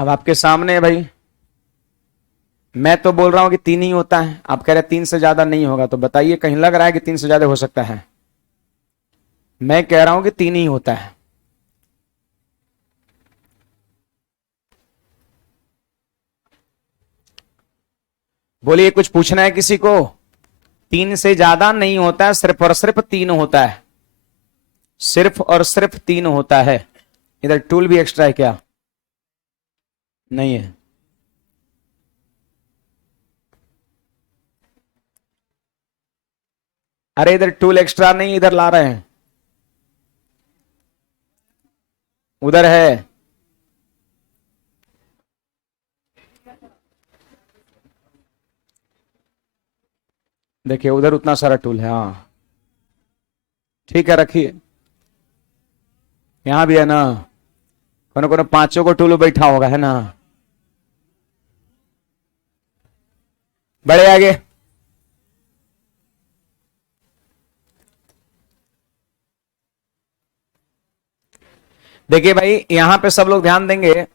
अब आपके सामने है भाई, मैं तो बोल रहा हूं कि 3 ही होता है, आप कह रहे 3 से ज्यादा नहीं होगा, तो बताइए कहीं लग रहा है कि 3 से ज्यादा हो सकता है? मैं कह रहा हूं कि 3 ही होता है। बोलिए, कुछ पूछना है किसी को? 3 से ज्यादा नहीं होता है, सिर्फ और सिर्फ 3 होता है, सिर्फ और सिर्फ 3 होता है। इधर टूल भी एक्स्ट्रा है क्या? नहीं है। अरे इधर टूल एक्स्ट्रा नहीं, इधर ला रहे हैं, उधर है। देखिए उधर उतना सारा टूल है। हाँ ठीक है, रखिए। यहां भी है ना, कोनो कोनो पांचों को टूल बैठा होगा, है ना। बड़े आगे। देखिए भाई, यहां पे सब लोग ध्यान देंगे,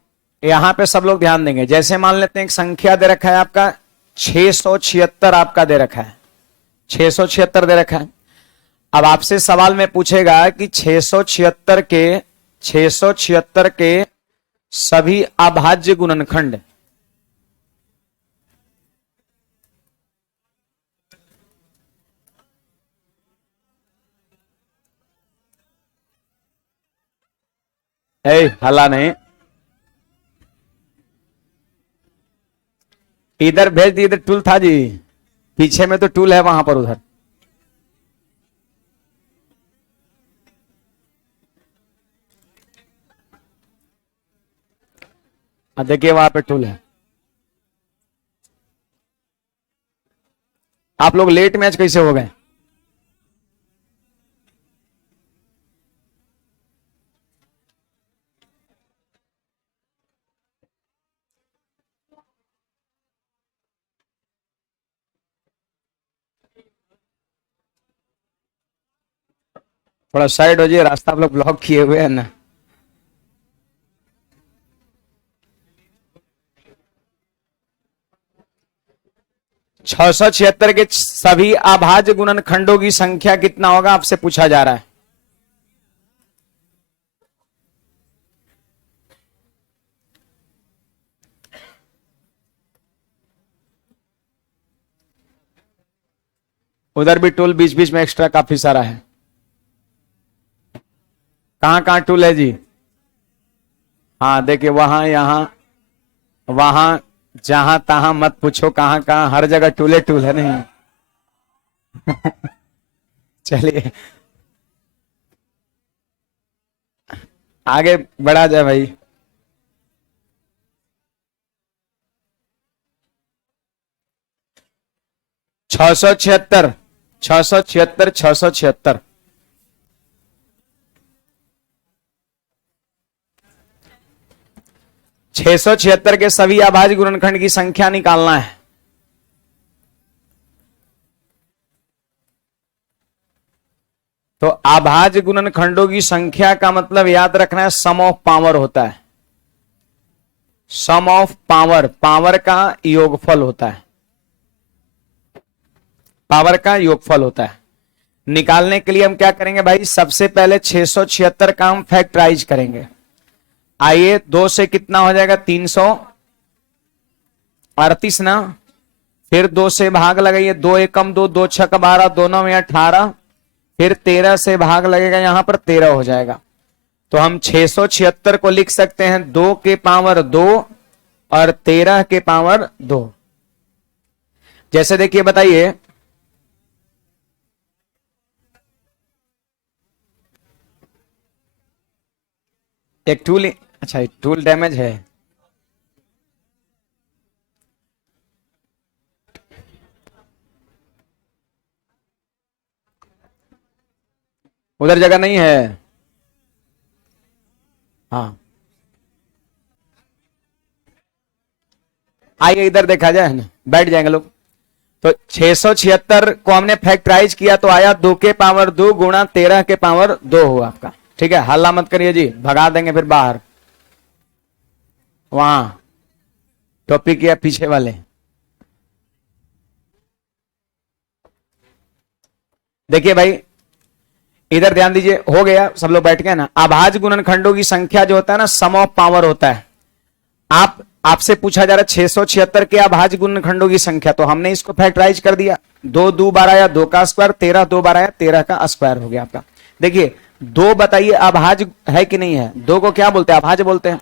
यहां पे सब लोग ध्यान देंगे। जैसे मान लेते हैं एक संख्या दे रखा है आपका 676, आपका दे रखा है 676 दे रखा है। अब आपसे सवाल में पूछेगा कि 676 के सभी अभाज्य गुणनखंड। हल्ला नहीं, इधर भेज दिए, इधर टूल था जी, पीछे में तो टूल है वहां पर, उधर। देखिए वहां पे टूल है। आप लोग लेट मैच कैसे हो गए? थोड़ा साइड हो जाइए, रास्ता आप लोग ब्लॉक किए हुए हैं ना। 676 के सभी अभाज्य गुणनखंडों की संख्या कितना होगा, आपसे पूछा जा रहा है। उधर भी टूल बीच बीच में एक्स्ट्रा काफी सारा है। कहां कहां टूल है जी? हाँ देखिए, वहां, यहां, वहां, जहां तहां मत पूछो, कहां कहां, हर जगह टूले टूल है। नहीं चलिए आगे बढ़ा जाए भाई। 676, 676, 676। 676 के सभी अभाज्य गुणनखंड की संख्या निकालना है। तो अभाज्य गुणनखंडों की संख्या का मतलब याद रखना है, सम ऑफ पावर होता है। सम ऑफ पावर, पावर का योगफल होता है, पावर का योगफल होता है। निकालने के लिए हम क्या करेंगे भाई, सबसे पहले 676 का हम फैक्टराइज करेंगे। आइए, 2 से कितना हो जाएगा, 338 ना। फिर 2 से भाग लगाइए, 2 एकम 2, 2 छक 12, दोनों में 18। फिर 13 से भाग लगेगा, यहां पर 13 हो जाएगा। तो हम 676 को लिख सकते हैं 2 के पावर 2 और 13 के पावर 2। जैसे देखिए, बताइए, एक टूल, अच्छा एक टूल डैमेज है। उधर जगह नहीं है। हाँ आइए इधर देखा जाए ना, बैठ जाएंगे लोग। तो 676 को हमने फैक्टराइज किया तो आया 2 के पावर 2 गुणा 13 के पावर 2 हुआ आपका। ठीक है, हल्ला मत करिए जी, भगा देंगे फिर बाहर। वहां टॉपिक या पीछे वाले, देखिए भाई इधर ध्यान दीजिए, हो गया, सब लोग बैठ गए ना। अभाज्य गुणनखंडों की संख्या जो होता है ना, सम ऑफ पावर होता है। आपसे पूछा जा रहा है 676 के अभाज्य गुणनखंडों की संख्या, तो हमने इसको फैक्टराइज कर दिया। 2 2 12 या 2 का स्क्वायर, 13 2 12 या 13 का स्क्वायर हो गया आपका। देखिए 2 बताइए अभाज्य है कि नहीं है? 2 को क्या बोलते हैं? अभाज्य बोलते हैं।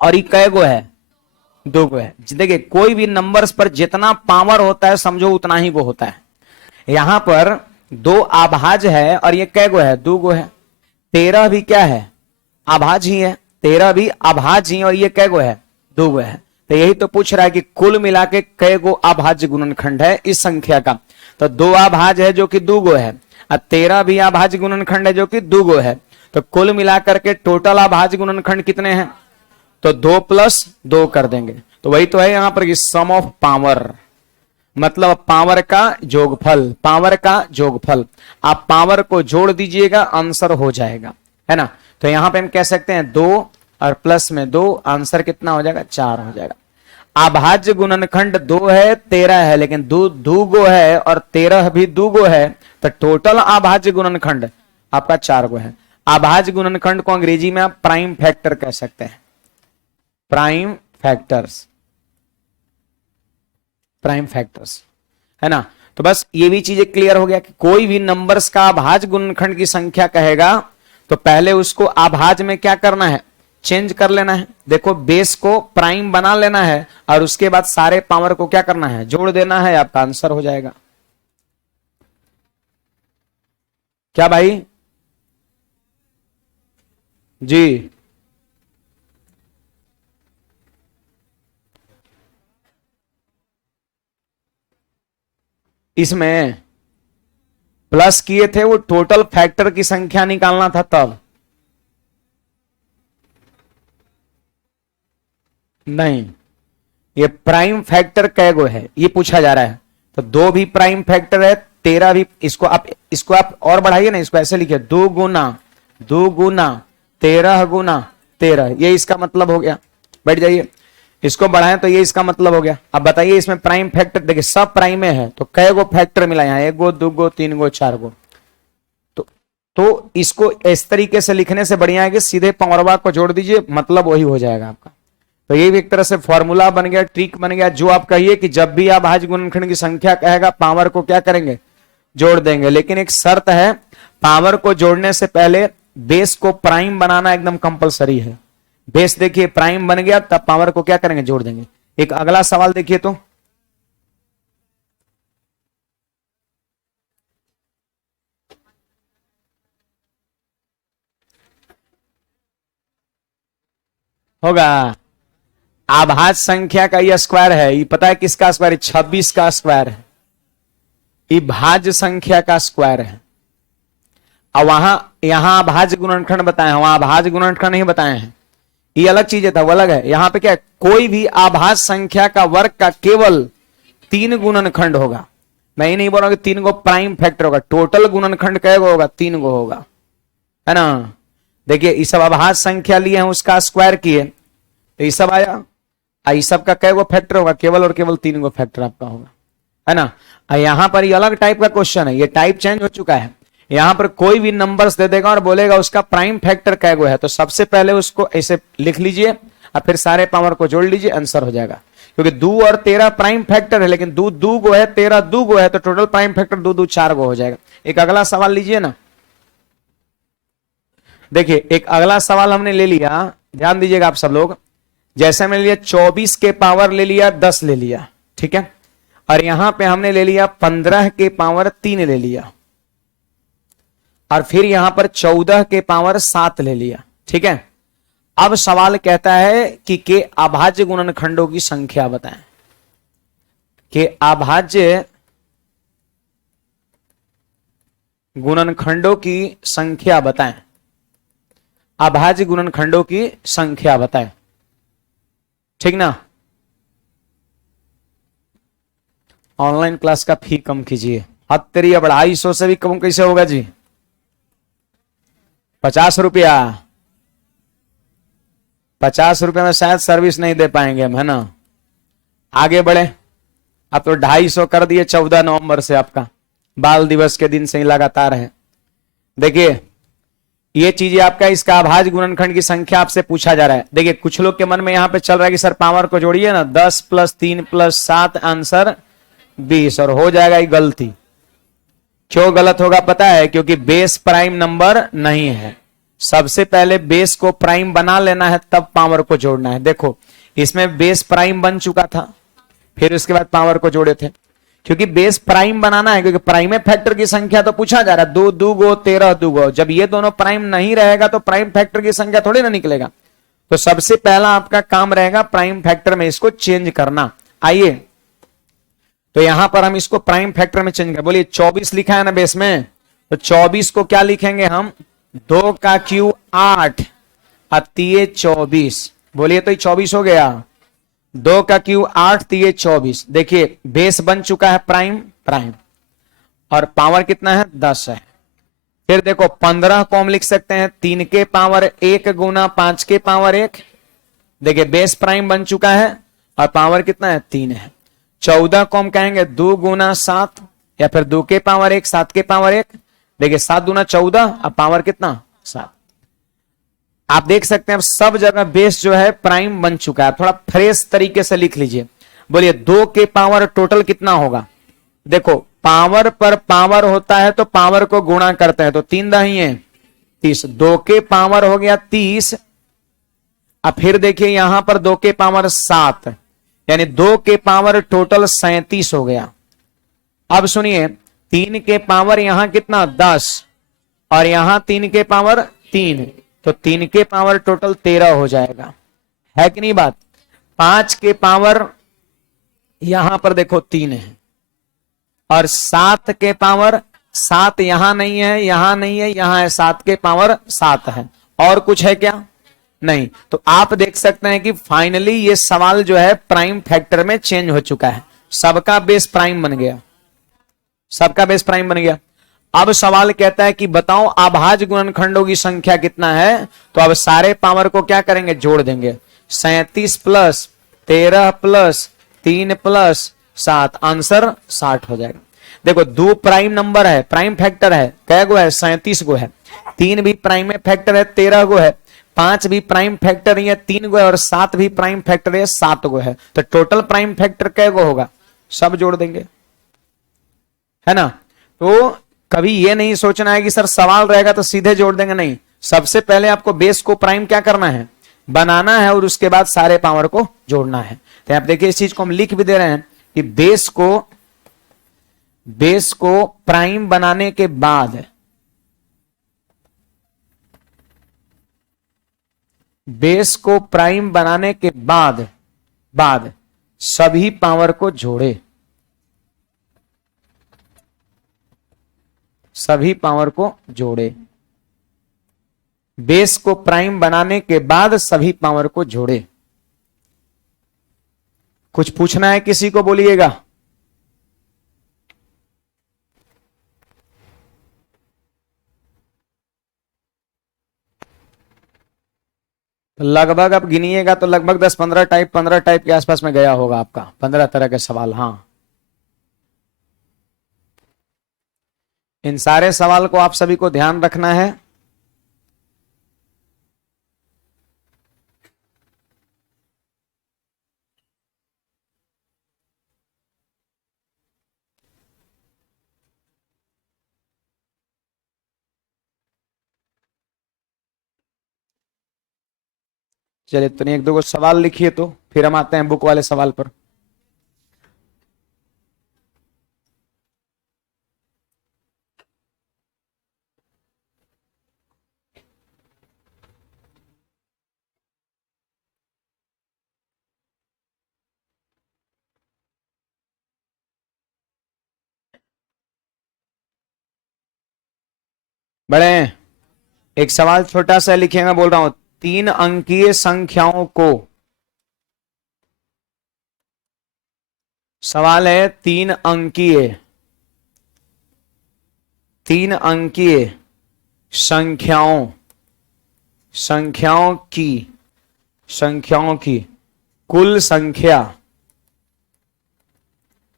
और ये कै गो है? 2 गो है। देखिए कोई भी नंबर्स पर जितना पावर होता है समझो उतना ही वो होता है। यहां पर 2 अभाज्य है और ये कै गो है? 2 गो है। 13 भी क्या है? अभाज्य ही है। 13 भी अभाज्य ही, और ये कै गो है? 2 गो है। तो यही तो पूछ रहा है कि कुल मिला के कै गो अभाज्य गुणनखंड है इस संख्या का। तो 2 अभाज्य है जो कि 2 गो है, और 13 भी अभाज्य गुणनखंड है जो कि 2 गो है। तो कुल मिलाकर के टोटल अभाज्य गुणनखंड कितने हैं? तो 2 + 2 कर देंगे। तो वही तो है यहां पर कि सम ऑफ पावर, मतलब पावर का जोगफल, पावर का जोगफल। आप पावर को जोड़ दीजिएगा, आंसर हो जाएगा, है ना। तो यहां पे हम कह सकते हैं 2 और प्लस में 2, आंसर कितना हो जाएगा? 4 हो जाएगा। अभाज्य गुणनखंड 2 है, 13 है, लेकिन 2 गो है और 13 भी 2 गो है, तो टोटल अभाज्य गुणनखंड आपका 4 गो है। अभाज्य गुणनखंड को अंग्रेजी में आप प्राइम फैक्टर कह सकते हैं, प्राइम फैक्टर्स, प्राइम फैक्टर्स, है ना। तो बस ये भी चीजें क्लियर हो गया कि कोई भी नंबर्स का अभाज्य गुणनखंड की संख्या कहेगा तो पहले उसको अभाज्य में क्या करना है? चेंज कर लेना है। देखो बेस को प्राइम बना लेना है और उसके बाद सारे पावर को क्या करना है? जोड़ देना है, आपका आंसर हो जाएगा। क्या भाई? जी इसमें प्लस किए थे वो टोटल फैक्टर की संख्या निकालना था तब, नहीं ये प्राइम फैक्टर कै गो है ये पूछा जा रहा है। तो 2 भी प्राइम फैक्टर है, 13 भी। इसको आप और बढ़ाइए ना, इसको ऐसे लिखिए 2 गुना 2 गुना 13 गुना 13, ये इसका मतलब हो गया। बैठ जाइए, इसको बढ़ाएं तो ये इसका मतलब हो गया। अब बताइए इसमें प्राइम फैक्टर, देखिए सब प्राइम में है तो कै गो फैक्टर मिला यहाँ? 1 गो 2 गो 3 गो 4 गो। तो इसको इस तरीके से लिखने से बढ़िया है कि सीधे पावरवा को जोड़ दीजिए, मतलब वही हो जाएगा आपका। तो ये भी एक तरह से फॉर्मूला बन गया, ट्रिक बन गया। जो आप कहिए कि जब भी आप अभाज्य गुणनखंड की संख्या कहेगा पावर को क्या करेंगे? जोड़ देंगे। लेकिन एक शर्त है, पावर को जोड़ने से पहले बेस को प्राइम बनाना एकदम कंपलसरी है। बेस देखिए प्राइम बन गया तब पावर को क्या करेंगे? जोड़ देंगे। एक अगला सवाल देखिए तो, होगा आभाज्य संख्या का ये स्क्वायर है, ये पता है किसका स्क्वायर है? 26 का स्क्वायर है। ये भाज्य संख्या का स्क्वायर है। और वहां यहां अभाज्य गुणनखंड बताए हैं, वहां अभाज्य गुणनखंड नहीं बताए हैं। ये अलग चीज था, वो अलग है। यहां पे क्या है? कोई भी अभाज्य संख्या का वर्ग का केवल 3 गुणनखंड होगा। मैं ये नहीं बोल रहा कि 3 गो प्राइम फैक्टर होगा, टोटल गुणनखंड कै गो होगा? 3 गो होगा, है ना। देखिए ये सब अभाज्य संख्या लिए हैं, उसका स्क्वायर किए तो ये सब आया। ये सब का कै गो फैक्टर होगा? केवल और केवल 3 गो फैक्टर आपका होगा, है ना। यहां पर ये अलग टाइप का क्वेश्चन है, ये टाइप चेंज हो चुका है। यहां पर कोई भी नंबर्स दे देगा और बोलेगा उसका प्राइम फैक्टर कै गो है, तो सबसे पहले उसको ऐसे लिख लीजिए और फिर सारे पावर को जोड़ लीजिए, आंसर हो जाएगा। क्योंकि 2 और 13 प्राइम फैक्टर है, लेकिन 2 2 गो है, 13 2 गो है, तो टोटल प्राइम फैक्टर 2 2 4 गो हो जाएगा। एक अगला सवाल लीजिए ना। देखिए एक अगला सवाल हमने ले लिया, ध्यान दीजिएगा आप सब लोग। जैसे हमने लिया 24 के पावर ले लिया 10 ले लिया, ठीक है। और यहां पे हमने ले लिया 15 के पावर 3 ले लिया, और फिर यहां पर 14 के पावर 7 ले लिया, ठीक है। अब सवाल कहता है कि के अभाज्य गुणनखंडों की संख्या बताएं, के अभाज्य गुणनखंडों की संख्या बताएं, अभाज्य गुणनखंडों की संख्या बताएं, ठीक ना। ऑनलाइन क्लास का फी कम कीजिए। हद तेरी, अब 250 से भी कम कैसे होगा जी? 50 रुपया, 50 रुपए में शायद सर्विस नहीं दे पाएंगे हम, है ना। आगे बढ़े। अब तो 250 कर दिए 14 नवंबर से, आपका बाल दिवस के दिन से ही लगातार है। देखिए ये चीजें आपका, इसका अभाज्य गुणनखंड की संख्या आपसे पूछा जा रहा है। देखिए कुछ लोग के मन में यहां पे चल रहा है कि सर पावर को जोड़िए ना, 10 + 3 + 7 आंसर 20, और हो जाएगा ये गलती। क्यों गलत होगा पता है? क्योंकि बेस प्राइम नंबर नहीं है। सबसे पहले बेस को प्राइम बना लेना है, तब पावर को जोड़ना है। देखो इसमें बेस प्राइम बन चुका था, फिर उसके बाद पावर को जोड़े थे, क्योंकि बेस प्राइम बनाना है, क्योंकि प्राइम फैक्टर की संख्या तो पूछा जा रहा है, 2 2 13 2। जब ये दोनों प्राइम नहीं रहेगा तो प्राइम फैक्टर की संख्या थोड़ी ना निकलेगा। तो सबसे पहला आपका काम रहेगा प्राइम फैक्टर में इसको चेंज करना। आइए तो यहां पर हम इसको प्राइम फैक्टर में चेंज कर, बोलिए 24 लिखा है ना बेस में, तो 24 को क्या लिखेंगे हम? 2 का क्यू 8 अतिये 24, बोलिए तो ये 24 हो गया। 2 का क्यू 8 तिये 24। देखिए बेस बन चुका है प्राइम प्राइम, और पावर कितना है? 10 है। फिर देखो 15 को हम लिख सकते हैं 3 के पावर 1 गुना 5 के पावर 1। देखिए बेस प्राइम बन चुका है और पावर कितना है? 3 है। 14 को हम कहेंगे 2 गुना 7, या फिर 2 के पावर 1 7 के पावर 1। देखिए 7 दूना 14, अब पावर कितना? 7। आप देख सकते हैं अब सब जगह बेस जो है प्राइम बन चुका है। थोड़ा फ्रेश तरीके से लिख लीजिए। बोलिए 2 के पावर टोटल कितना होगा? देखो पावर पर पावर होता है तो पावर को गुणा करते हैं, तो 3 दही 30। 2 के पावर हो गया 30। अब फिर देखिए यहां पर 2 के पावर 7, यानी 2 के पावर टोटल 37 हो गया। अब सुनिए 3 के पावर यहां कितना? 10, और यहां 3 के पावर 3, तो 3 के पावर टोटल 13 हो जाएगा, है कि नहीं बात? 5 के पावर यहां पर देखो 3 है, और 7 के पावर 7 यहां नहीं है, यहां नहीं है, यहां है, 7 के पावर 7 है। और कुछ है क्या? नहीं। तो आप देख सकते हैं कि फाइनली ये सवाल जो है प्राइम फैक्टर में चेंज हो चुका है। सबका बेस प्राइम बन गया, सबका बेस प्राइम बन गया। अब सवाल कहता है कि बताओ अभाज्य गुणनखंडों की संख्या कितना है? तो अब सारे पावर को क्या करेंगे? जोड़ देंगे। 37 + 13 + 3 + 7, आंसर 60 हो जाएगा। देखो 2 प्राइम नंबर है, प्राइम फैक्टर है, कै गो है? 37 गो है। 3 भी प्राइम फैक्टर है, 13 गो है। 5 भी प्राइम फैक्टर है, 3 गो है, और 7 भी प्राइम फैक्टर है, 7 गो है। तो टोटल प्राइम फैक्टर कै गो होगा? सब जोड़ देंगे, है ना। तो कभी ये नहीं सोचना है कि सर सवाल रहेगा तो सीधे जोड़ देंगे, नहीं। सबसे पहले आपको बेस को प्राइम क्या करना है? बनाना है, और उसके बाद सारे पावर को जोड़ना है। तो आप देखिए इस चीज को हम लिख भी दे रहे हैं कि बेस को प्राइम बनाने के बाद, बेस को प्राइम बनाने के बाद सभी पावर को जोड़े, सभी पावर को जोड़े। बेस को प्राइम बनाने के बाद सभी पावर को जोड़े। कुछ पूछना है किसी को? बोलिएगा। लगभग अब गिनिएगा तो लगभग 10-15 टाइप, 15 टाइप के आसपास में गया होगा आपका, 15 तरह के सवाल। हाँ, इन सारे सवाल को आप सभी को ध्यान रखना है। चलिए तो एक दो सवाल लिखिए, तो फिर हम आते हैं बुक वाले सवाल पर। बड़े एक सवाल छोटा सा लिखिएगा, बोल रहा हूं। 3 अंकीय संख्याओं को, सवाल है 3 अंकीय संख्याओं की संख्याओं की कुल संख्या,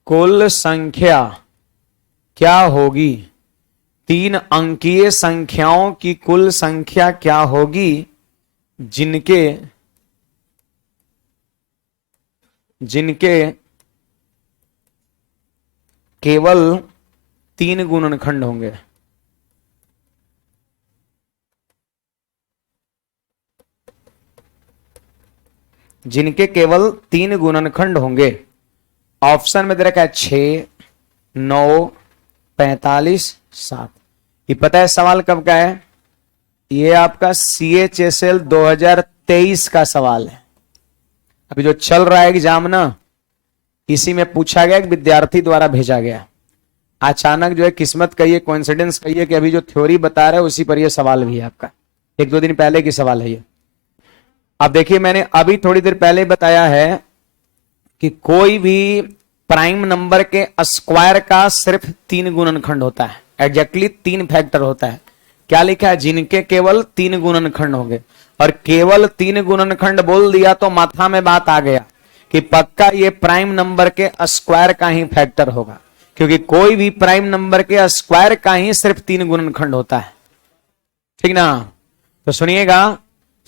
कुल संख्या क्या होगी? 3 अंकीय संख्याओं की कुल संख्या क्या होगी जिनके केवल 3 गुणनखंड होंगे। जिनके केवल 3 गुणनखंड होंगे। ऑप्शन में दे रखा है 6, 9, 45, 7। ये पता है सवाल कब का है? ये आपका CHSL 2023 का सवाल है। अभी जो चल रहा है एग्जाम ना, इसी में पूछा गया, एक विद्यार्थी द्वारा भेजा गया। अचानक जो है किस्मत कहिए, कोइंसिडेंस कहिए कि अभी जो थ्योरी बता रहे हैं उसी पर यह सवाल भी है आपका। 1-2 दिन पहले की सवाल है ये। अब देखिए, मैंने अभी थोड़ी देर पहले बताया है कि कोई भी प्राइम नंबर के स्क्वायर का सिर्फ 3 गुणनखंड होता है। एग्जैक्टली 3 फैक्टर होता है। क्या लिखा है? जिनके केवल 3 गुणनखंड होंगे। और केवल 3 गुणनखंड बोल दिया तो माथा में बात आ गया कि पक्का ये प्राइम नंबर के स्क्वायर का ही फैक्टर होगा, क्योंकि कोई भी प्राइम नंबर के स्क्वायर का ही सिर्फ 3 गुणनखंड होता है। ठीक ना? तो सुनिएगा,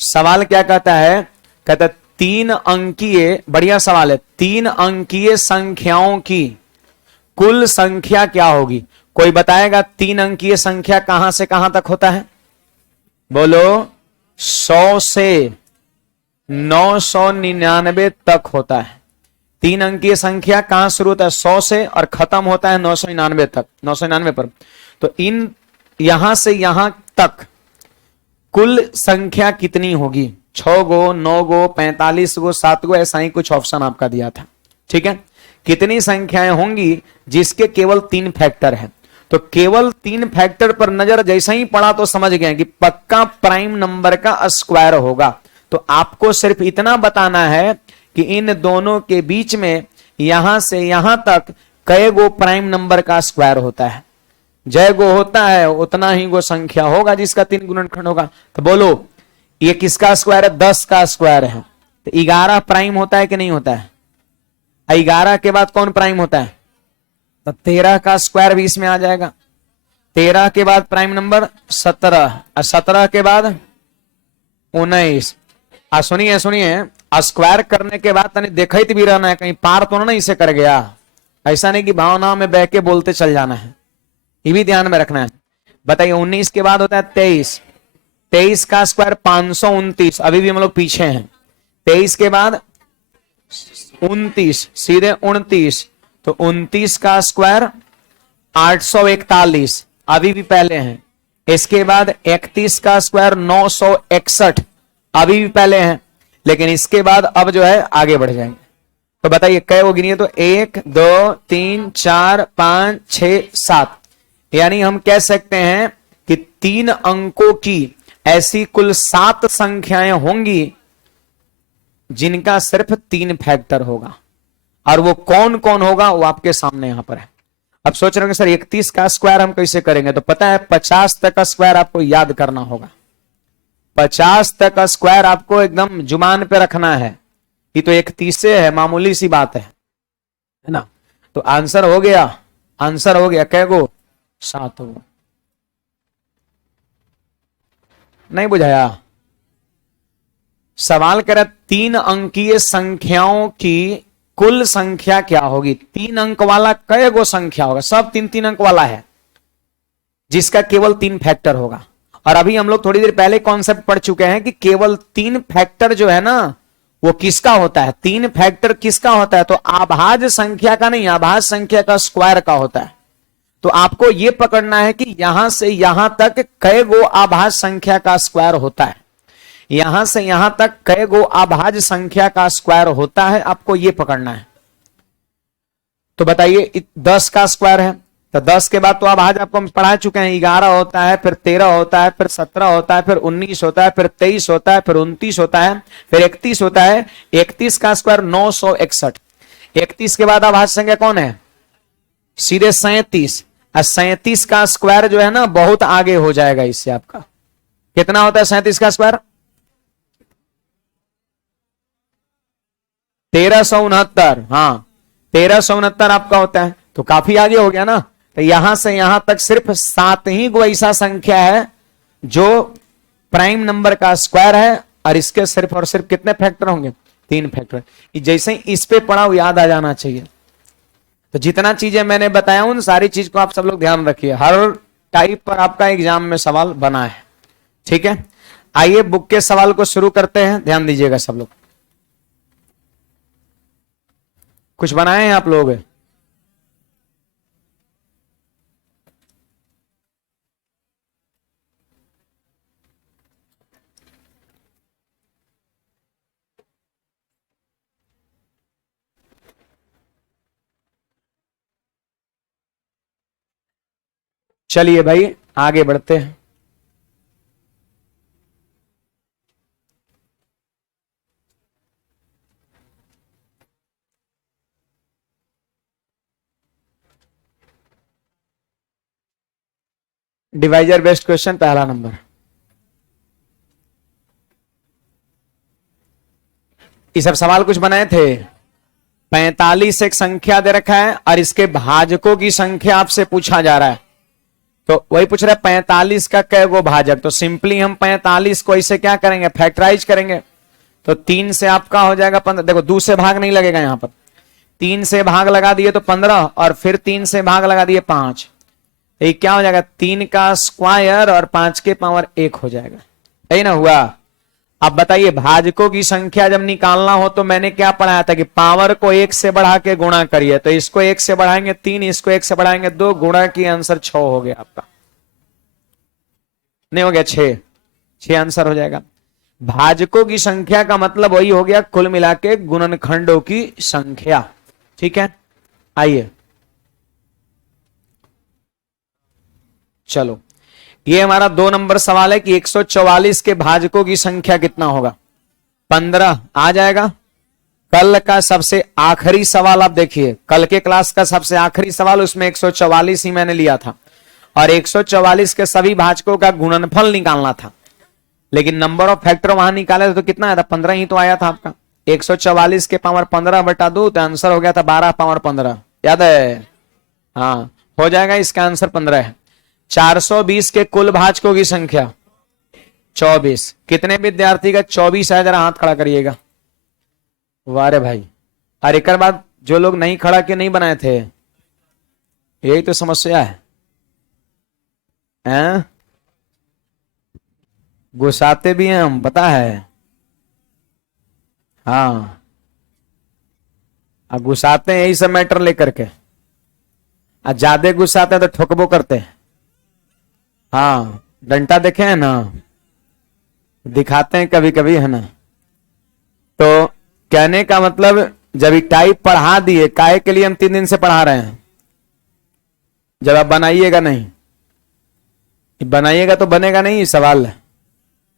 सवाल क्या कहता है? कहता है 3 अंकीय, बढ़िया सवाल है, 3 अंकीय संख्याओं की कुल संख्या क्या होगी? कोई बताएगा 3 अंकीय संख्या कहां से कहां तक होता है? बोलो। 100 से 999 तक होता है। 3 अंकीय संख्या कहां शुरू होता है? 100 से, और खत्म होता है 999 तक, 999 पर। तो इन यहां से यहां तक कुल संख्या कितनी होगी? 6 गो, 9 गो, 45 गो, 7 गो, ऐसा ही कुछ ऑप्शन आपका दिया था। ठीक है, कितनी संख्याएं होंगी जिसके केवल 3 फैक्टर है? तो केवल 3 फैक्टर पर नजर जैसा ही पड़ा तो समझ गए कि पक्का प्राइम नंबर का स्क्वायर होगा। तो आपको सिर्फ इतना बताना है कि इन दोनों के बीच में यहां से यहां तक कई गो प्राइम नंबर का स्क्वायर होता है। जय गो होता है उतना ही गो संख्या होगा जिसका 3 गुणनखंड होगा। तो बोलो, ये किसका स्क्वायर है? 10 का स्क्वायर है। तो 11 प्राइम होता है कि नहीं होता है? 11 के बाद कौन प्राइम होता है? तो 13 का स्क्वायर भी इसमें आ जाएगा। 13 के बाद प्राइम नंबर 17, और 17 के बाद 19। सुनिए सुनिए, स्क्वायर करने के बाद तनी देखते भी रहना है, कहीं पार तो ना इसे कर गया। ऐसा नहीं कि भावना में बह के बोलते चल जाना है, ये भी ध्यान में रखना है। बताइए, 19 के बाद होता है 23। 23 का स्क्वायर 529, अभी भी हम लोग पीछे हैं। 23 के बाद 29, सीधे 29। तो 29 का स्क्वायर 841, अभी भी पहले हैं। इसके बाद 31 का स्क्वायर 961, अभी भी पहले हैं। लेकिन इसके बाद अब जो है आगे बढ़ जाएंगे। तो बताइए कै वो गिनिए तो 1 2 3 4 5 6 7, यानी हम कह सकते हैं कि 3 अंकों की ऐसी कुल 7 संख्याएं होंगी जिनका सिर्फ 3 फैक्टर होगा। और वो कौन कौन होगा वो आपके सामने यहां पर है। अब सोच रहे होंगे सर 31 का स्क्वायर हम कैसे करेंगे? तो पता है 50 तक का स्क्वायर आपको याद करना होगा। 50 तक का स्क्वायर आपको एकदम जुबान पे रखना है। ये तो 31 है, मामूली सी बात है ना? तो आंसर हो गया, आंसर हो गया कै गो? 7 गो। नहीं बुझाया? सवाल कह रहा 3 अंकीय संख्याओं की कुल संख्या क्या होगी? 3 अंक वाला कै गो संख्या होगा? सब 3-3 अंक वाला है जिसका केवल 3 फैक्टर होगा। और अभी हम लोग थोड़ी देर पहले कॉन्सेप्ट पढ़ चुके हैं कि केवल 3 फैक्टर जो है ना वो किसका होता है? 3 फैक्टर किसका होता है? तो आभाज्य संख्या का नहीं, आभाज्य संख्या का स्क्वायर का होता है। तो आपको यह पकड़ना है कि यहां से यहां तक कै गो आभाज्य संख्या का स्क्वायर होता है। यहां से यहां तक कै गो आभाज्य संख्या का स्क्वायर होता है, आपको यह पकड़ना है। तो बताइए 10 का स्क्वायर है, तो 10 के बाद तो आभाज्य आपको हम पढ़ा चुके हैं। 11 होता है, फिर 13 होता है, फिर 17 होता है, फिर 19 होता है, फिर 23 होता है, फिर 29 होता है, फिर 31 होता है। 31 का स्क्वायर 961। 31 के बाद आभाज्य संख्या कौन है? सीधे 37। 37 का स्क्वायर जो है ना बहुत आगे हो जाएगा इससे। आपका कितना होता है 37 का स्क्वायर? 1369, हाँ 1369 आपका होता है, तो काफी आगे हो गया ना। तो यहां से यहां तक सिर्फ 7 ही गो ऐसा संख्या है जो प्राइम नंबर का स्क्वायर है, और इसके सिर्फ और सिर्फ कितने फैक्टर होंगे, 3 फैक्टर। जैसे ही इस पे पढ़ा याद आ जाना चाहिए। तो जितना चीजें मैंने बताया उन सारी चीज को आप सब लोग ध्यान रखिए, हर टाइप पर आपका एग्जाम में सवाल बना है, ठीक है। आइए बुक के सवाल को शुरू करते हैं, ध्यान दीजिएगा सब लोग। कुछ बनाए हैं आप लोग? चलिए भाई आगे बढ़ते हैं। डिवाइजर बेस्ड क्वेश्चन पहला नंबर। ये सब सवाल कुछ बनाए थे। 45 एक संख्या दे रखा है और इसके भाजकों की संख्या आपसे पूछा जा रहा है। तो वही पूछ रहा है 45 का कै गो भाजक। तो सिंपली हम 45 को ऐसे क्या करेंगे, फैक्टराइज करेंगे। तो 3 से आपका हो जाएगा 15। देखो 2 से भाग नहीं लगेगा यहां पर, 3 से भाग लगा दिए तो 15, और फिर 3 से भाग लगा दिए 5। ये क्या हो जाएगा, 3 का स्क्वायर और 5 के पावर 1 हो जाएगा, यही ना हुआ। अब बताइए भाजकों की संख्या जब निकालना हो तो मैंने क्या पढ़ाया था कि पावर को 1 से बढ़ा के गुणा करिए। तो इसको 1 से बढ़ाएंगे 3, इसको 1 से बढ़ाएंगे 2, गुणा की आंसर 6 हो गया आपका, नहीं हो गया 6 आंसर हो जाएगा। भाजकों की संख्या का मतलब वही हो गया कुल मिला के गुणनखंडों की संख्या, ठीक है। आइए चलो, ये हमारा 2 नंबर सवाल है कि 144 के भाजकों की संख्या कितना होगा। 15 आ जाएगा। कल का सबसे आखिरी सवाल आप देखिए, कल के क्लास का सबसे आखिरी सवाल, उसमें 144 ही मैंने लिया था और 144 के सभी भाजकों का गुणनफल निकालना था, लेकिन नंबर ऑफ फैक्टर वहां निकाले तो कितना आया था, 15 ही तो आया था आपका। 144 के पावर 15 बटा 2 तो आंसर हो गया था 12 पावर 15, याद है। हाँ हो जाएगा, इसका आंसर 15 है। 420 के कुल भाजकों की संख्या 24। कितने विद्यार्थी का 24 है, जरा हाथ खड़ा करिएगा। वारे भाई, और एक बाद जो लोग नहीं खड़ा के नहीं बनाए थे, यही तो समस्या है, हैं? गुस्साते भी हैं हम, पता है। हाँ अब गुस्साते हैं यही सब मैटर लेकर के, ज्यादा गुस्साते हैं तो ठोकबो करते हैं। हाँ डंटा देखे है ना, दिखाते हैं कभी कभी, है ना। तो कहने का मतलब जब टाइप पढ़ा दिए, काहे के लिए हम 3 दिन से पढ़ा रहे हैं, जब आप बनाइएगा नहीं, बनाइएगा तो बनेगा नहीं सवाल।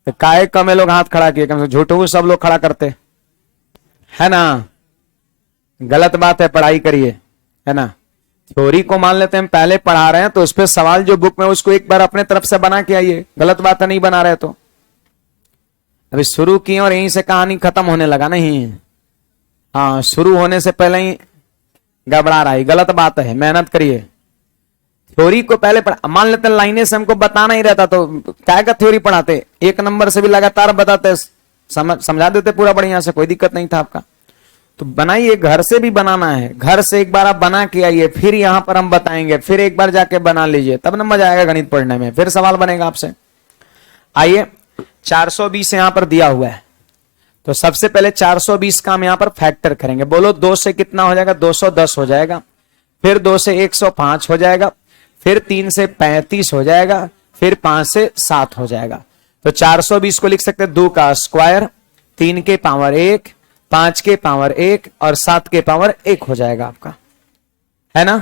तो काहे कम लोग हाथ खड़ा किए, कम से झूठू सब लोग खड़ा करते, है ना। गलत बात है, पढ़ाई करिए, है ना। थ्योरी को मान लेते हैं हम पहले पढ़ा रहे हैं, तो उस पर सवाल जो बुक में उसको एक बार अपने तरफ से बना के आइए। गलत बात है, नहीं बना रहे तो। अभी शुरू किए और यहीं से कहानी खत्म होने लगा, नहीं। हाँ शुरू होने से पहले ही गड़बड़ा रहा है, गलत बात है। मेहनत करिए, थ्योरी को पहले मान लेते हैं लाइने से हमको बताना ही रहता तो क्या का थ्योरी पढ़ाते, 1 नंबर से भी लगातार बताते, समझा देते पूरा बढ़िया से, कोई दिक्कत नहीं था आपका। तो बनाइए, घर से भी बनाना है, घर से एक बार आप बना के आइए, फिर यहां पर हम बताएंगे, फिर एक बार जाके बना लीजिए, तब ना मजा आएगा गणित पढ़ने में, फिर सवाल बनेगा आपसे। आइए 420 यहां पर दिया हुआ है, तो सबसे पहले 420 का हम यहां पर फैक्टर करेंगे। बोलो 2 से कितना हो जाएगा, 210 हो जाएगा, फिर 2 से 105 हो जाएगा, फिर 3 से 35 हो जाएगा, फिर 5 से 7 हो जाएगा। तो 420 को लिख सकते हैं 2 का स्क्वायर, 3 के पावर 1, 5 के पावर 1 और 7 के पावर 1 हो जाएगा आपका, है ना।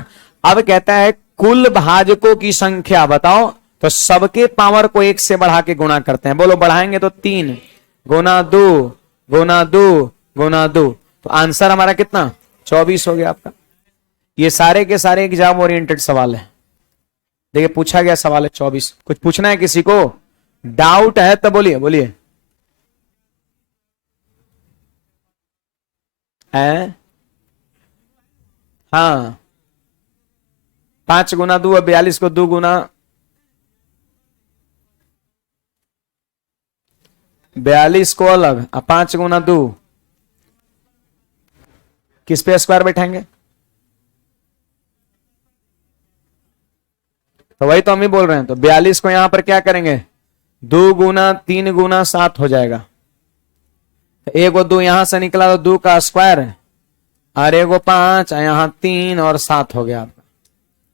अब कहता है कुल भाजकों की संख्या बताओ, तो सबके पावर को 1 से बढ़ा के गुणा करते हैं। बोलो बढ़ाएंगे तो 3 गुना 2 गुना 2 गुना 2, तो आंसर हमारा कितना, 24 हो गया आपका। ये सारे के सारे एग्जाम ओरिएंटेड सवाल है, देखिए पूछा गया सवाल है 24। कुछ पूछना है किसी को, डाउट है तो बोलिए बोलिए। है? हाँ, 5 गुना 2 और 42 को 2 गुना 42 को अलग, 5 गुना 2 किस पे स्क्वायर बैठाएंगे? तो वही तो हम ही बोल रहे हैं। तो 42 को यहां पर क्या करेंगे? 2 गुना 3 गुना 7 हो जाएगा। तो 1 और 2 यहां से निकला तो 2 का स्क्वायर है, और 1 और 5 यहां 3 और 7 हो गया आपका।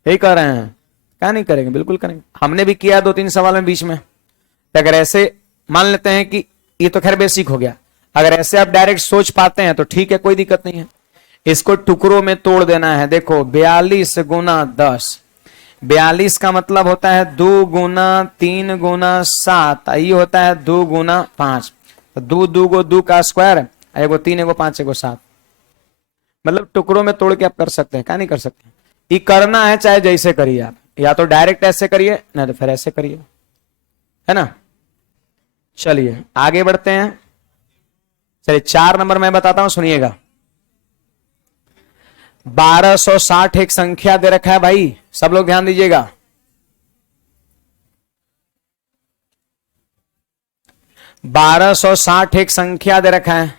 यही कर रहे हैं, क्या नहीं करेंगे? बिल्कुल करेंगे। हमने भी किया 2-3 सवाल में बीच में। तो अगर ऐसे मान लेते हैं कि ये तो खैर बेसिक हो गया, अगर ऐसे आप डायरेक्ट सोच पाते हैं तो ठीक है, कोई दिक्कत नहीं है। इसको टुकड़ों में तोड़ देना है। देखो 42 गुना 10, 42 का मतलब होता है 2 गुना 3 गुना 7, ये होता है 2 गुना 5। तो 2 को 2 का स्क्वायर, एगो 3 एगो 5 एगो 7। मतलब टुकड़ों में तोड़ के आप कर सकते हैं, क्या नहीं कर सकते? ये करना है चाहे जैसे करिए आप, या तो डायरेक्ट ऐसे करिए ना तो फिर ऐसे करिए, है ना। चलिए आगे बढ़ते हैं। चलिए 4 नंबर मैं बताता हूं, सुनिएगा। 1260 एक संख्या दे रखा है भाई, सब लोग ध्यान दीजिएगा। 1260 एक संख्या दे रखा है।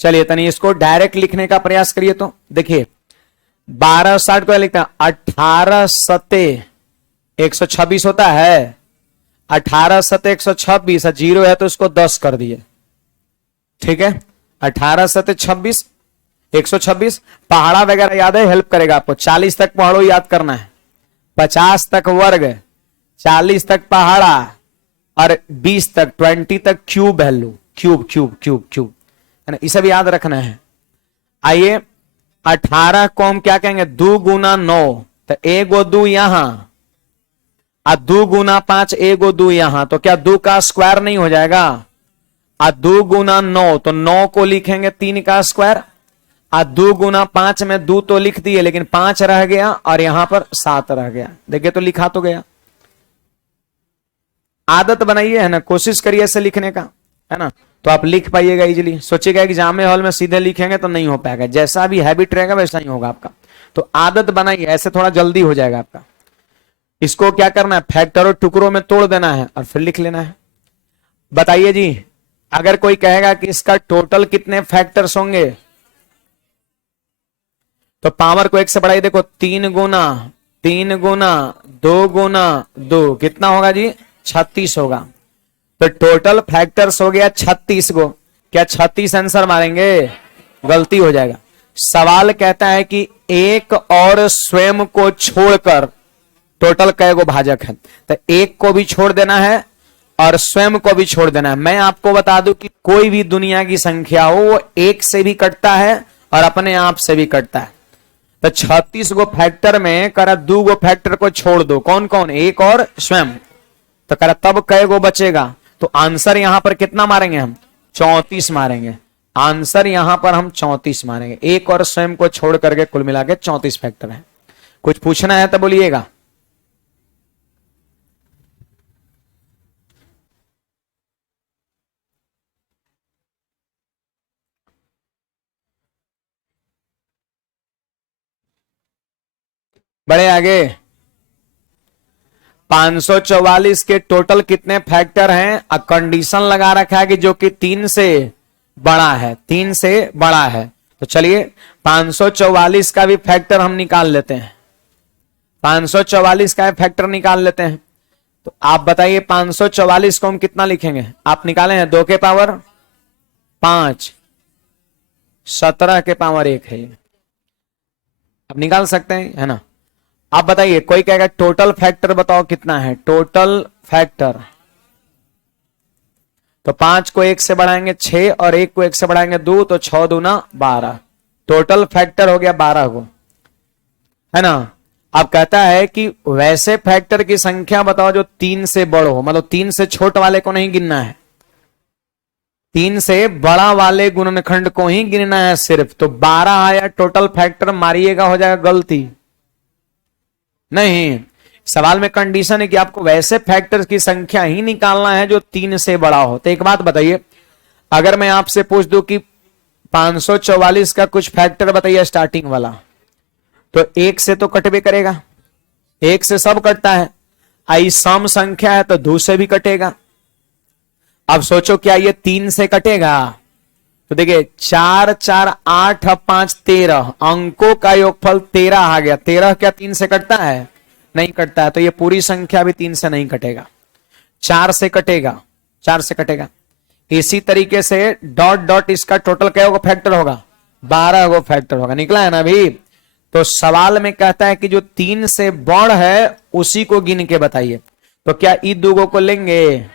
चलिए तनी इसको डायरेक्ट लिखने का प्रयास करिए। तो देखिए 1260 को लिखता है 18 सते 126 होता है। 18 सते 126, जीरो है तो इसको 10 कर दिए, ठीक है। 18 सते 26, 126। पहाड़ा वगैरह याद है, हेल्प करेगा आपको। 40 तक पहाड़ो याद करना है, 50 तक वर्ग, 40 तक पहाड़ा, और 20 तक 20 तक cube value, cube cube cube cube, है ना। ये सब याद रखना है। आइए 18 को हम क्या कहेंगे? 2 गुना 9, तो 1 और 2 यहां, और 2 गुना 5 1 और 2 यहां, तो क्या 2 का स्क्वायर नहीं हो जाएगा? और 2 गुना 9, तो 9 को लिखेंगे 3 का स्क्वायर, और 2 गुना 5 में 2 तो लिख दिए लेकिन 5 रह गया, और यहां पर 7 रह गया। देखिए तो लिखा तो गया। आदत बनाइए, है ना, कोशिश करिए ऐसे लिखने का, है ना, तो आप लिख पाइएगा इजीली। सोचिएगा एग्जाम में हॉल में सीधे लिखेंगे तो नहीं हो पाएगा, जैसा भी हैबिट रहेगा वैसा ही होगा आपका। तो आदत बनाइए, ऐसे थोड़ा जल्दी हो जाएगा आपका। इसको क्या करना है? फैक्टर और टुकड़ों में तोड़ देना है और फिर लिख लेना है। बताइए जी, अगर कोई कहेगा कि इसका टोटल कितने फैक्टर्स होंगे, तो पावर को 1 से बढ़ाइए। देखो 3 गुना 3 गुना 2 गुना 2 कितना होगा जी? 36 होगा। तो टोटल फैक्टर्स हो गया 36 को। क्या 36 आंसर मारेंगे? गलती हो जाएगा। सवाल कहता है कि एक और स्वयं को छोड़कर टोटल कै गो भाजक है, तो एक को भी छोड़ देना है और स्वयं को भी छोड़ देना है। मैं आपको बता दूं कि कोई भी दुनिया की संख्या हो वो एक से भी कटता है और अपने आप से भी कटता है। तो 36 गो फैक्टर में करा 2 गो फैक्टर को छोड़ दो, कौन कौन? एक और स्वयं। तो करा तब कै गो बचेगा? तो आंसर यहां पर कितना मारेंगे हम? 34 मारेंगे। आंसर यहां पर हम 34 मारेंगे। एक और स्वयं को छोड़ करके कुल मिला के 34 फैक्टर है। कुछ पूछना है तो बोलिएगा। बड़े आगे 544 के टोटल कितने फैक्टर हैं? कंडीशन लगा रखा है कि जो कि 3 से बड़ा है, 3 से बड़ा है। तो चलिए 544 का भी फैक्टर हम निकाल लेते हैं। 544 का फैक्टर निकाल लेते हैं। तो आप बताइए 544 को हम कितना लिखेंगे? आप निकाले हैं 2 के पावर 5, 17 के पावर 1 है, आप निकाल सकते हैं, है ना। आप बताइए, कोई कहेगा टोटल फैक्टर बताओ कितना है? टोटल फैक्टर तो 5 को 1 से बढ़ाएंगे 6 और 1 को 1 से बढ़ाएंगे 2, तो 6 दूना 12। टोटल फैक्टर हो गया 12 को, है ना। अब कहता है कि वैसे फैक्टर की संख्या बताओ जो 3 से बड़ो हो, मतलब 3 से छोटे वाले को नहीं गिनना है, 3 से बड़ा वाले गुणनखंड को ही गिनना है सिर्फ। तो 12 आया टोटल फैक्टर, मारिएगा हो जाएगा गलती। नहीं, सवाल में कंडीशन है कि आपको वैसे फैक्टर्स की संख्या ही निकालना है जो 3 से बड़ा हो। तो एक बात बताइए, अगर मैं आपसे पूछ दूं कि 544 का कुछ फैक्टर बताइए स्टार्टिंग वाला। तो एक से तो कट भी करेगा, एक से सब कटता है। आई सम संख्या है तो 2 से भी कटेगा। अब सोचो क्या ये 3 से कटेगा? तो देखिए 4 4 8 5 13 अंकों का योगफल 13 आ गया। 13 क्या 3 से कटता है? नहीं कटता है। तो ये पूरी संख्या भी 3 से नहीं कटेगा, 4 से कटेगा, 4 से कटेगा। इसी तरीके से डॉट डॉट इसका टोटल क्या होगा फैक्टर होगा? 12 गो फैक्टर होगा। निकला है ना अभी? तो सवाल में कहता है कि जो 3 से बड़ है उसी को गिन के बताइए। तो क्या ई दुगो को लेंगे?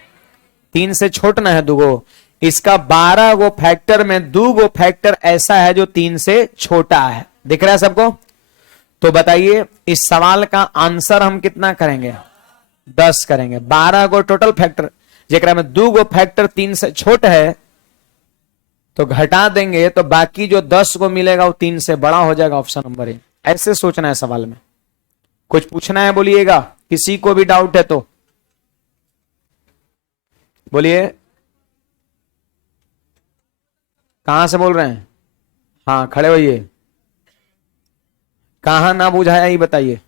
3 से छोटना है दुगो। इसका 12 गो फैक्टर में 2 गो फैक्टर ऐसा है जो 3 से छोटा है। दिख रहा है सबको? तो बताइए इस सवाल का आंसर हम कितना करेंगे? 10 करेंगे। 12 गो टोटल फैक्टर जेकरा में 2 गो फैक्टर 3 से छोट है तो घटा देंगे तो बाकी जो 10 को मिलेगा वो 3 से बड़ा हो जाएगा। Option number A. ऐसे सोचना है सवाल में। कुछ पूछना है बोलिएगा, किसी को भी डाउट है तो बोलिए। कहां से बोल रहे हैं? हाँ खड़े होइए। कहां ना बुझाया ये बताइए।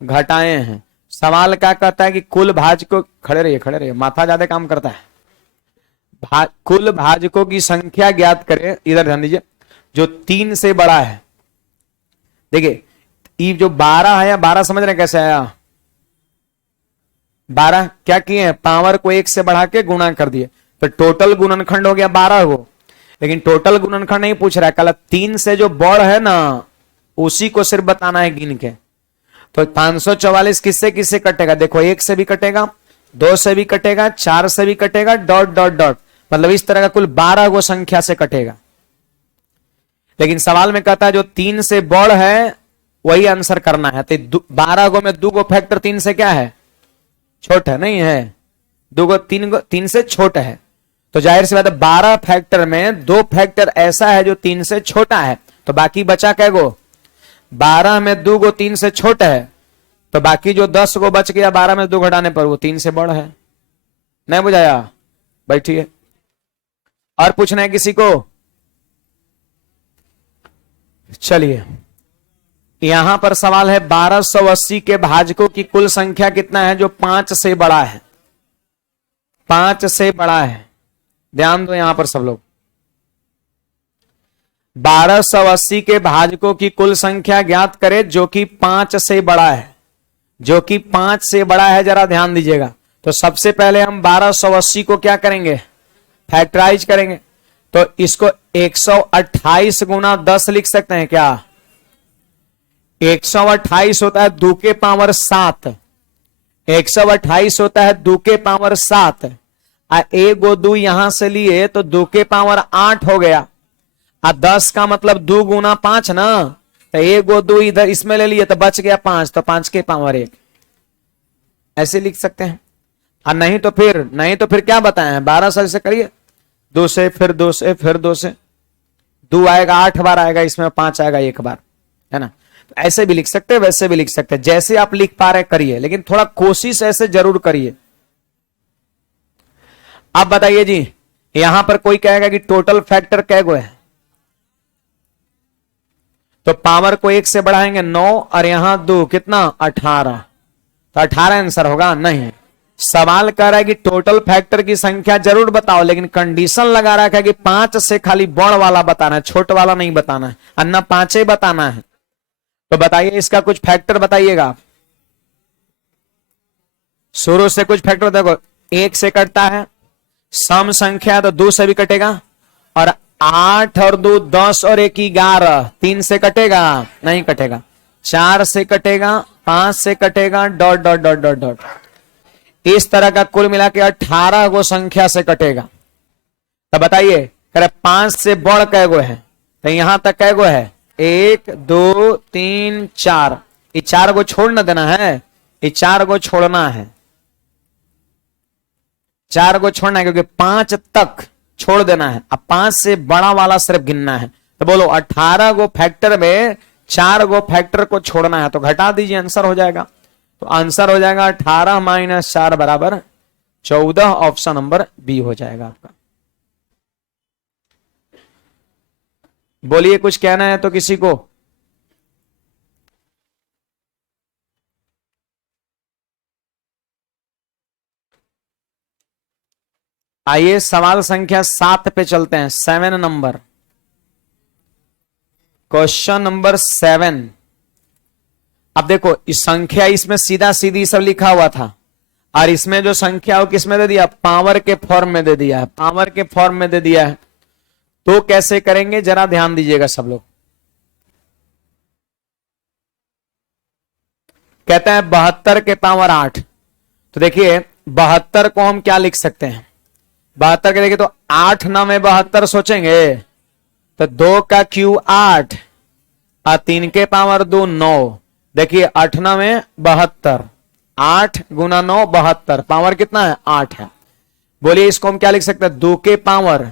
घटाए हैं। सवाल क्या कहता है कि कुल भाजकों, खड़े रहिए खड़े रहिए, माथा ज्यादा काम करता है। कुल भाजकों की संख्या ज्ञात करें। इधर ध्यान दीजिए, जो 3 से बड़ा है। देखिए ये जो 12 है, 12 समझ रहे कैसे आया? 12 क्या किए हैं? पावर को 1 से बढ़ा के गुणा कर दिए तो टोटल गुणनखंड हो गया 12 गो। लेकिन टोटल गुणनखंड नहीं पूछ रहा है, कल 3 से जो बड़ है ना उसी को सिर्फ बताना है गिन के। तो 544 किससे किससे कटेगा? देखो 1 से भी कटेगा, 2 से भी कटेगा, 4 से भी कटेगा, डॉट डॉट डॉट, मतलब इस तरह का कुल 12 गो संख्या से कटेगा। लेकिन सवाल में कहता है जो 3 से बड़ है वही आंसर करना है। तो 12 गो में 2 गो फैक्टर 3 से क्या है? छोट है, नहीं है। 2 गो 3 से छोटा है। तो जाहिर सी बात है 12 फैक्टर में 2 फैक्टर ऐसा है जो 3 से छोटा है। तो बाकी बचा कै गो? 12 में 2 गो 3 से छोटा है तो बाकी जो 10 गो बच गया 12 में 2 घटाने पर वो 3 से बड़ा है। नहीं बुझाया? बैठिए। और पूछना है किसी को? चलिए यहां पर सवाल है 1280 के भाजकों की कुल संख्या कितना है जो 5 से बड़ा है? 5 से बड़ा है। ध्यान दो यहां पर सब लोग। 1280 के भाजकों की कुल संख्या ज्ञात करें जो कि 5 से बड़ा है। जो कि 5 से बड़ा है, जरा ध्यान दीजिएगा। तो सबसे पहले हम 1280 को क्या करेंगे? फैक्टराइज करेंगे। तो इसको 128 गुना 10 लिख सकते हैं क्या? 128 होता है 2 के पावर 7। 128 होता है 2 के पावर 7। एक गो 2 यहां से लिए तो 2 के पावर 8 हो गया। 10 का मतलब 2 गुना 5 ना, तो एक गो 2 इधर इसमें ले लिए तो बच गया 5, तो 5 के पावर 1 ऐसे लिख सकते हैं। और नहीं तो फिर क्या बताए हैं? 12 से करिए, 2 से फिर 2 से फिर 2 से 2 आएगा 8 बार आएगा, इसमें 5 आएगा 1 बार, है ना। तो ऐसे भी लिख सकते हैं, वैसे भी लिख सकते हैं, जैसे आप लिख पा रहे करिए, लेकिन थोड़ा कोशिश ऐसे जरूर करिए। अब बताइए जी, यहां पर कोई कहेगा कि टोटल फैक्टर कै गो है? तो पावर को 1 से बढ़ाएंगे 9 और यहां 2, कितना? 18। तो 18 आंसर होगा? नहीं। सवाल कर रहा है कि टोटल फैक्टर की संख्या जरूर बताओ, लेकिन कंडीशन लगा रखा है कि 5 से खाली बड़ वाला बताना है, छोट वाला नहीं बताना है, अन्ना 5 ही बताना है। तो बताइए इसका कुछ फैक्टर बताइएगा। शुरू से कुछ फैक्टर देखो। 1 से कटता है, सम संख्या तो 2 से भी कटेगा, और 8 और 2 10 और 1 11, 3 से कटेगा? नहीं कटेगा। 4 से कटेगा, 5 से कटेगा, dot dot dot dot dot, इस तरह का कुल मिला के 18 गो संख्या से कटेगा। तो बताइए 5 से बड़ कै गो है? तो यहां तक कै गो है? 1 2 3 4। ये 4 गो छोड़ न देना है, ये 4 गो छोड़ना है, 4 गो छोड़ना है, क्योंकि 5 तक छोड़ देना है। अब 5 से बड़ा वाला सिर्फ गिनना है। तो बोलो 18 गो फैक्टर में 4 गो फैक्टर को छोड़ना है, तो घटा दीजिए, आंसर हो जाएगा। तो आंसर हो जाएगा 18 - 4 बराबर 14। ऑप्शन नंबर बी हो जाएगा आपका। बोलिए, कुछ कहना है तो किसी को। आइए सवाल संख्या 7 पे चलते हैं। 7 नंबर, क्वेश्चन नंबर 7। अब देखो, इस संख्या इसमें सीधा सीधी सब लिखा हुआ था, और इसमें जो संख्या हो किसमें दे दिया, पावर के फॉर्म में दे दिया है, पावर के फॉर्म में दे दिया है। तो कैसे करेंगे जरा ध्यान दीजिएगा सब लोग। कहता है 72 के पावर 8। तो देखिए 72 को हम क्या लिख सकते हैं, 72 के देखिए तो 8 9 में 72 सोचेंगे तो 2 का क्यू 8 और 3 के पावर 2 9। देखिए 8 9 में 72, 8 गुना 9 72, पावर कितना है 8 है। बोलिए इसको हम क्या लिख सकते हैं, 2 के पावर,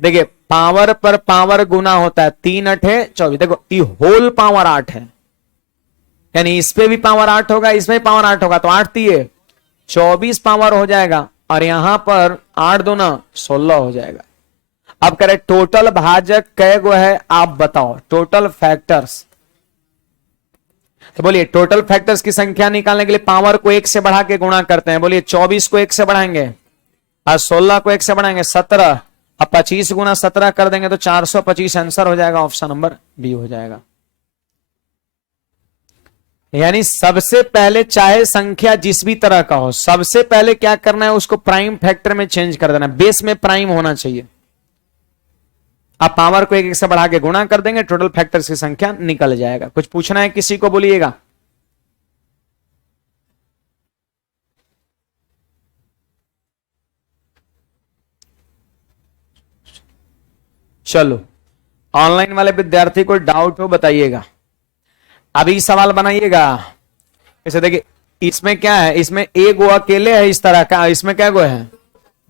देखिए पावर पर पावर गुना होता है, 3 8 24। देखो ये होल पावर 8 है, यानी इस पे भी पावर 8 होगा, इसमें भी पावर 8 होगा, तो 8 दिए 24 पावर हो जाएगा, और यहां पर 8 दूना 16 हो जाएगा। अब करें टोटल भाजक कै गो है आप बताओ, टोटल फैक्टर्स। तो बोलिए टोटल फैक्टर्स की संख्या निकालने के लिए पावर को 1 से बढ़ा के गुणा करते हैं। बोलिए 24 को 1 से बढ़ाएंगे और 16 को 1 से बढ़ाएंगे 17, अब 25 गुना 17 कर देंगे तो 425 आंसर हो जाएगा, ऑप्शन नंबर बी हो जाएगा। यानी सबसे पहले चाहे संख्या जिस भी तरह का हो, सबसे पहले क्या करना है, उसको प्राइम फैक्टर में चेंज कर देना, बेस में प्राइम होना चाहिए। आप पावर को 1 से बढ़ा के गुणा कर देंगे, टोटल फैक्टर्स की संख्या निकल जाएगा। कुछ पूछना है किसी को, बोलिएगा। चलो ऑनलाइन वाले विद्यार्थी को डाउट हो बताइएगा। अभी सवाल बनाइएगा। इसे देखिए इसमें क्या है, इसमें एक गो अकेले है इस तरह का, इसमें क्या गो है,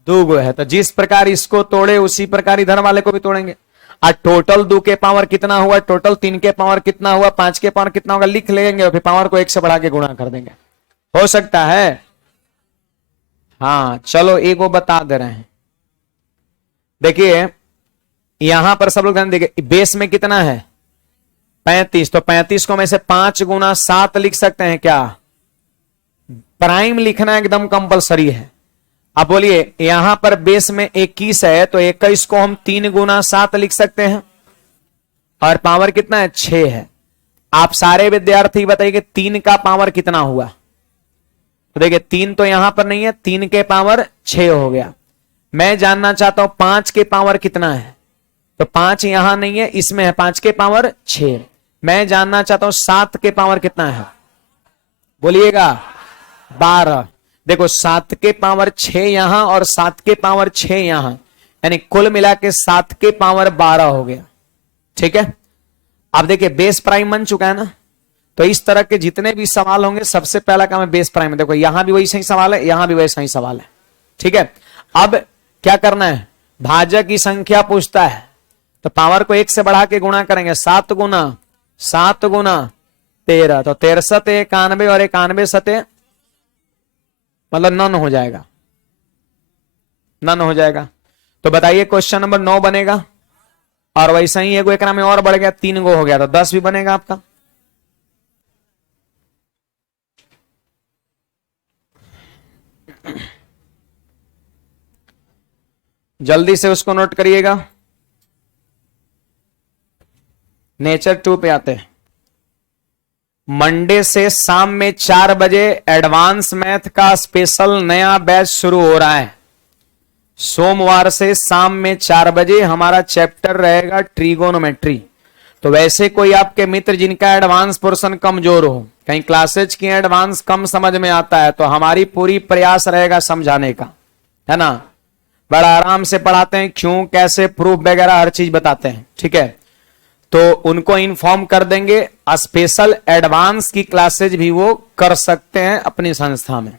2 गो है। तो जिस प्रकार इसको तोड़े उसी प्रकार इधर वाले को भी तोड़ेंगे। और टोटल 2 के पावर कितना हुआ, टोटल 3 के पावर कितना हुआ, 5 के पावर कितना होगा लिख लेंगे, और फिर पावर को 1 से बढ़ा के गुणा कर देंगे। हो सकता है। हाँ चलो एक वो बता दे रहे हैं। देखिए यहां पर सब लोग ध्यान देखिए, बेस में कितना है 35, तो 35 को में से 5 गुना 7 लिख सकते हैं क्या, प्राइम लिखना एकदम कंपलसरी है। अब बोलिए यहां पर बेस में 21 है, तो 21 को हम 3 गुना 7 लिख सकते हैं, और पावर कितना है 6 है। आप सारे विद्यार्थी बताइए 3 का पावर कितना हुआ। तो देखिए 3 तो यहां पर नहीं है, 3 के पावर 6 हो गया। मैं जानना चाहता हूं 5 के पावर कितना है, तो 5 यहां नहीं है, इसमें है 5 के पावर 6। मैं जानना चाहता हूं 7 के पावर कितना है, बोलिएगा 12। देखो 7 के पावर 6 यहां और 7 के पावर 6 यहां, यानी कुल मिला के 7 के पावर 12 हो गया। ठीक है, अब देखिए बेस प्राइम बन चुका है ना। तो इस तरह के जितने भी सवाल होंगे सबसे पहला काम है बेस प्राइम। देखो यहां भी वैसा ही सवाल है, यहां भी वैसा ही सवाल है। ठीक है, अब क्या करना है, भाजक की संख्या पूछता है, तो पावर को 1 से बढ़ा के गुणा करेंगे, 7 गुना 13, तो 13 सते 91 और 91 सते मतलब नन हो जाएगा, नन हो जाएगा। तो बताइए क्वेश्चन नंबर 9 बनेगा। और वैसा ही एक एकरा में और बढ़ गया, 3 गो हो गया, तो 10 भी बनेगा आपका। जल्दी से उसको नोट करिएगा। नेचर 2 पे आते हैं। मंडे से शाम में 4 बजे एडवांस मैथ का स्पेशल नया बैच शुरू हो रहा है। सोमवार से शाम में 4 बजे हमारा चैप्टर रहेगा ट्रिगोनोमेट्री। तो वैसे कोई आपके मित्र जिनका एडवांस पोर्शन कमजोर हो, कहीं क्लासेज की एडवांस कम समझ में आता है, तो हमारी पूरी प्रयास रहेगा समझाने का, है ना। बड़ा आराम से पढ़ाते हैं, क्यों कैसे प्रूफ वगैरह हर चीज बताते हैं। ठीक है, तो उनको इन्फॉर्म कर देंगे, स्पेशल एडवांस की क्लासेज भी वो कर सकते हैं अपनी संस्था में,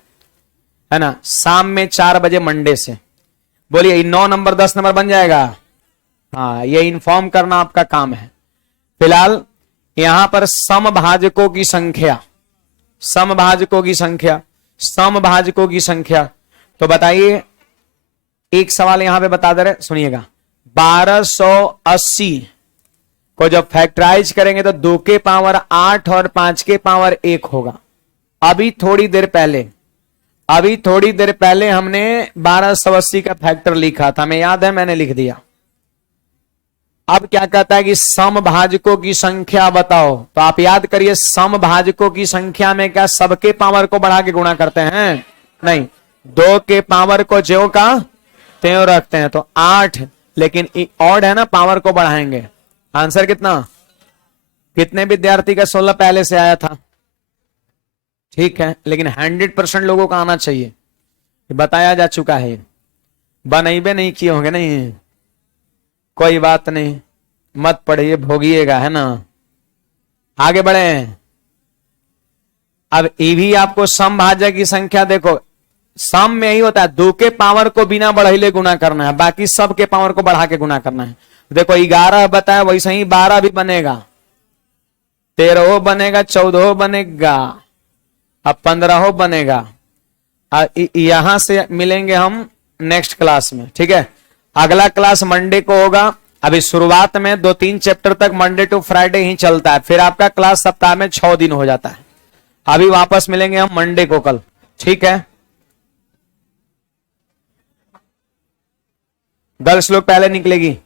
है ना। शाम में 4 बजे मंडे से। बोलिए 9 नंबर 10 नंबर बन जाएगा। हाँ, ये इन्फॉर्म करना आपका काम है। फिलहाल यहां पर समभाजकों की संख्या, समभाजकों की संख्या, समभाजकों की संख्या, तो बताइए एक सवाल यहां पे बता दे रहे, सुनिएगा। 1280 को जब फैक्टराइज करेंगे तो 2 के पावर 8 और 5 के पावर 1 होगा। अभी थोड़ी देर पहले हमने 1280 का फैक्टर लिखा था, हमें याद है, मैंने लिख दिया। अब क्या कहता है कि समभाजकों की संख्या बताओ, तो आप याद करिए समभाजकों की संख्या में क्या सबके पावर को बढ़ा के गुणा करते हैं? नहीं, 2 के पावर को ज्यों का त्यों रखते हैं, तो 8, लेकिन ऑड है ना, पावर को बढ़ाएंगे। आंसर कितना? कितने विद्यार्थी का 16 पहले से आया था? ठीक है, लेकिन 100% लोगों का आना चाहिए, बताया जा चुका है। बनइबे नहीं किए होंगे, नहीं कोई बात नहीं, मत पढ़िए, भोगिएगा, है ना। आगे बढ़े। अब ये भी आपको समभाजक की संख्या देखो, सम में यही होता है 2 के पावर को बिना बढ़ाइले गुणा करना है, बाकी सब के पावर को बढ़ा के गुणा करना है। देखो 11 बताया, वैसे ही 12 भी बनेगा, 13 बनेगा, 14 बनेगा, अब 15 बनेगा। यहां से मिलेंगे हम नेक्स्ट क्लास में, ठीक है। अगला क्लास मंडे को होगा। अभी शुरुआत में 2-3 चैप्टर तक मंडे टू फ्राइडे ही चलता है, फिर आपका क्लास सप्ताह में 6 दिन हो जाता है। अभी वापस मिलेंगे हम मंडे को कल, ठीक है। गर्ल्स लोग पहले निकलेगी।